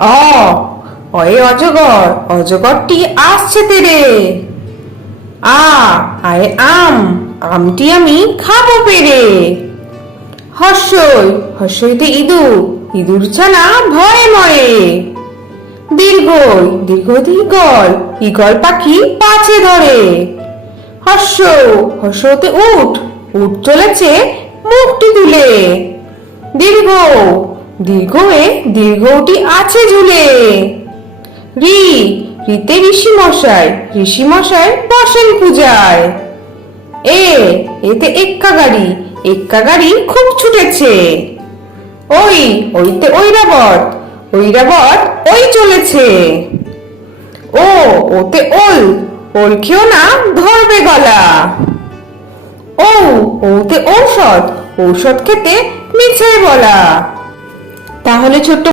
অ অয়ে অজগর, অজগরটি আসছে তেরে। আ আয়ে আম, আমটি আমি খাবো পেরে। হর্ষই, হর্ষইতে ইঁদুর, ইঁদুর ছানা ভয়ে মরে। দীর্ঘই, দীর্ঘইতে ঈগল, ঈগল পাখি পাছে ধরে। হর্ষ, হর্ষতে উট, উট চলেছে মুখটি তুলে। দীর্ঘ, দীর্ঘয়ে দীর্ঘটি আছে ঝুলে। ঋ, ঋতে ঋষি মশাই, ঋষি মশাই বসেন পূজায়। এ, এতে এক্কা গাড়ি, এক্কা গাড়ি খুব ছুটেছে। ওই, ওইতে ঐরাবত, ঐরাবত ওই চলেছে। ও, ওতে ওল, ওল খেও না ধরবে গলা। ও, ওতে ঔষধ, ঔষধ খেতে মিছে বলা। তাহলে ছোট্ট